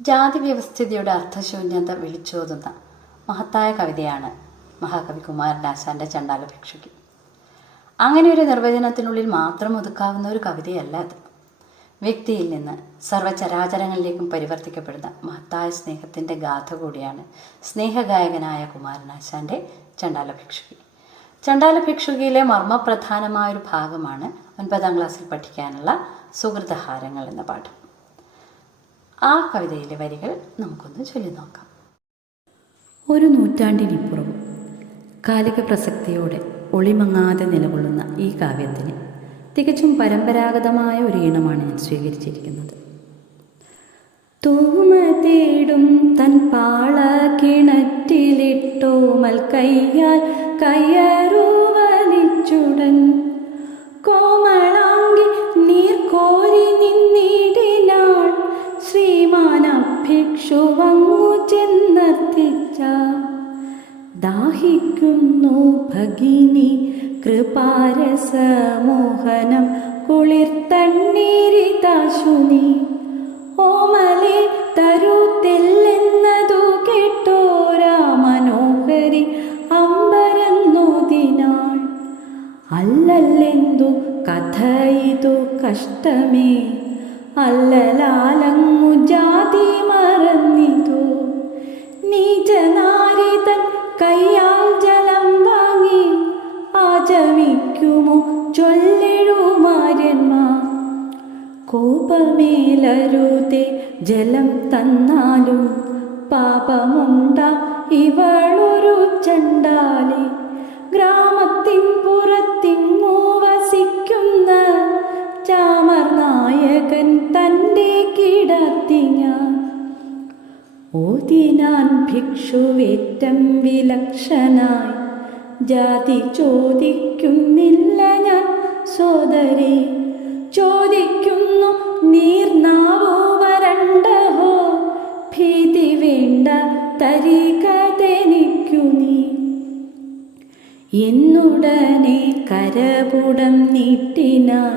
ജാതി വ്യവസ്ഥിതിയുടെ അർത്ഥശൂന്യത വിളിച്ചോതുന്ന മഹത്തായ കവിതയാണ് മഹാകവി കുമാരനാശാൻ്റെ ചണ്ടാല ഭിക്ഷുകി. അങ്ങനെ ഒരു നിർവചനത്തിനുള്ളിൽ മാത്രം ഒതുക്കാവുന്ന ഒരു കവിതയല്ല അത്. വ്യക്തിയിൽ നിന്ന് സർവ്വചരാചരങ്ങളിലേക്കും പരിവർത്തിക്കപ്പെടുന്ന മഹത്തായ സ്നേഹത്തിൻ്റെ ഗാഥ കൂടിയാണ് സ്നേഹഗായകനായ കുമാരനാശാൻ്റെ ചണ്ടാല ഭിക്ഷുകി. ചണ്ടാല ഭിക്ഷുകിയിലെ മർമ്മപ്രധാനമായൊരു ഭാഗമാണ് 9ാം ക്ലാസ്സിൽ പഠിക്കാനുള്ള സുഹൃതഹാരങ്ങൾ എന്ന പാഠം. ആ കവിതയിലെ വരികൾ നമുക്കൊന്ന് ചൊല്ലി നോക്കാം. ഒരു നൂറ്റാണ്ടിനിപ്പുറവും കാലിക പ്രസക്തിയോടെ ഒളിമങ്ങാതെ നിലകൊള്ളുന്ന ഈ കാവ്യത്തിന് തികച്ചും പരമ്പരാഗതമായ ഒരു ഈണമാണ് ഞാൻ സ്വീകരിച്ചിരിക്കുന്നത്. തൂമ തേടും തൻ പാള കിണറ്റിലിട്ടോമൽ കയ്യാൽ കയ്യറു വലിച്ചുടൻ കോമളാങ്കി നീർ കോരി നിന്നിടിനാൾ ശ്രീമാന ഭിക്ഷുവങ്ങു ചെന്നെത്തിച്ച ദാഹിക്കുന്നു ഭഗിനി കൃപാരസമോഹനം കുളിർത്തണ്ണീരിതാശുനി ഓമലെ തരുത്തെല്ലെന്നതു കേട്ടോരാ മനോഹരി അമ്പരന്നോതിനാൾ അല്ലല്ലെന്തു കഥ ഇതു കഷ്ടമേ അല്ലലാലങ്ങു ജാതി മറന്നിതു നീചനാരിതൻ കയ്യാൽ ജലം വാങ്ങി ആചമിക്കുമോ ചൊല്ലിടുമാര്യന്മാർ കോപമേലരുതേ ജലം തന്നാലും പാപമുണ്ടാ ഇവളൊരു ചണ്ടാലി ഗ്രാമത്തിൻ പുറത്തിങ്ങു വസിക്കുന്ന ചാമർനായകൻ തൻ്റെ കിടത്തി ഞാൻ ഓതിനാൻ ഭിക്ഷുവേറ്റം വിലക്ഷനായി ജാതി ചോദിക്കുന്നില്ല ഞാൻ സോദരി ചോദിക്കുന്നു നീർനാവോ വരണ്ടഹോ ഭീതി വേണ്ട തരികതെനിക്കു നീ എന്നുടനെ കരപുടം നീട്ടിനാൻ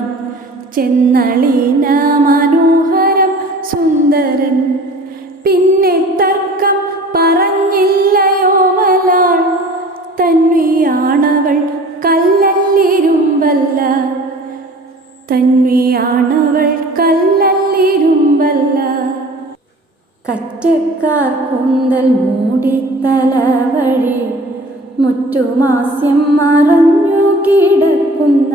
ചെന്നളീന മനോഹരം സുന്ദരൻ പിന്നെ തർക്കം പറഞ്ഞില്ലയോ മലാൾ തന്വിയാണവൾ കല്ലല്ലിരുമ്പല്ല തന്വിയാണവൾ കല്ലല്ലിരുമ്പല്ല കറ്റക്കാർ കൂന്തൽ മൂടിത്തല വഴി മുറ്റുമാസ്യം മറഞ്ഞു കിടക്കുന്ന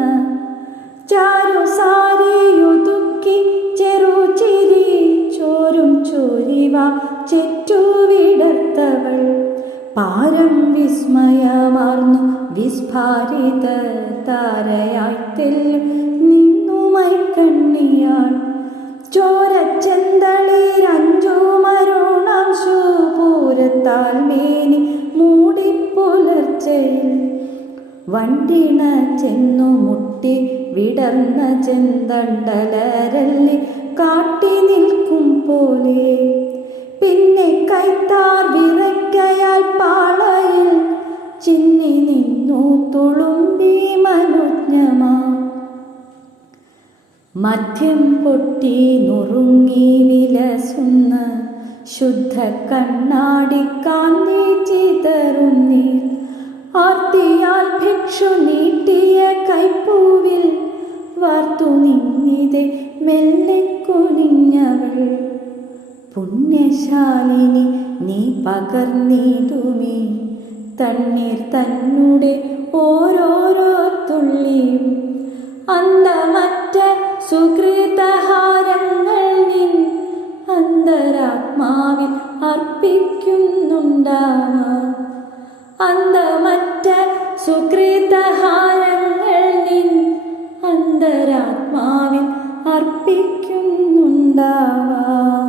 ചാരുസാരിയുതുക്കി ചെറുചിരി ചോരും ചോരിവ ചെറ്റുവിടർത്തവൾ പാരം വിസ്മയമാർന്നു വിസ്ഫാരിത താരയായി നിന്നുമായി കണ്ണിയാൾ ചോരച്ചെന്തളിരഞ്ചു മരുണാംശു പൂരത്താൽ മേനി മൂടിപ്പുലർച്ചയിൽ വണ്ടിണ ചെന്നു മുട്ടി വിടർന്ന ചെന്തണ്ടലരല്ലി കാട്ടി നിൽക്കും പോലെ പിന്നെ കൈത്താർ വിറയ്ക്കയാൽ പാളയിൽ ചിന്നി നിന്നു തുളുമ്പി മനുജ്ഞമാ മദ്യം പൊട്ടി നുറുങ്ങി വിലസുന്ന ശുദ്ധ കണ്ണാടി കാന്തി ചിതറുന്നീ ആർത്തിയാൽ ഭിക്ഷു നീട്ടിയ കൈപ്പൂവിൽ വാർത്തു നിന്നിതെ മെല്ലെ കുനിഞ്ഞവൾ പുണ്യശാലിനി നീ പകർന്നിടുമേ തണ്ണീർ തന്നുടെ ഓരോരോ തുള്ളിയും അന്തമറ്റ സുകൃതഹാരങ്ങൾ നിൻ അന്തരാത്മാവിൽ അർപ്പിക്കുന്നുണ്ടാവാം അന്തമറ്റ സുകൃതഹാരങ്ങൾ നിൻ അന്തരാത്മാവിൽ അർപ്പിക്കുന്നുണ്ടാവാം.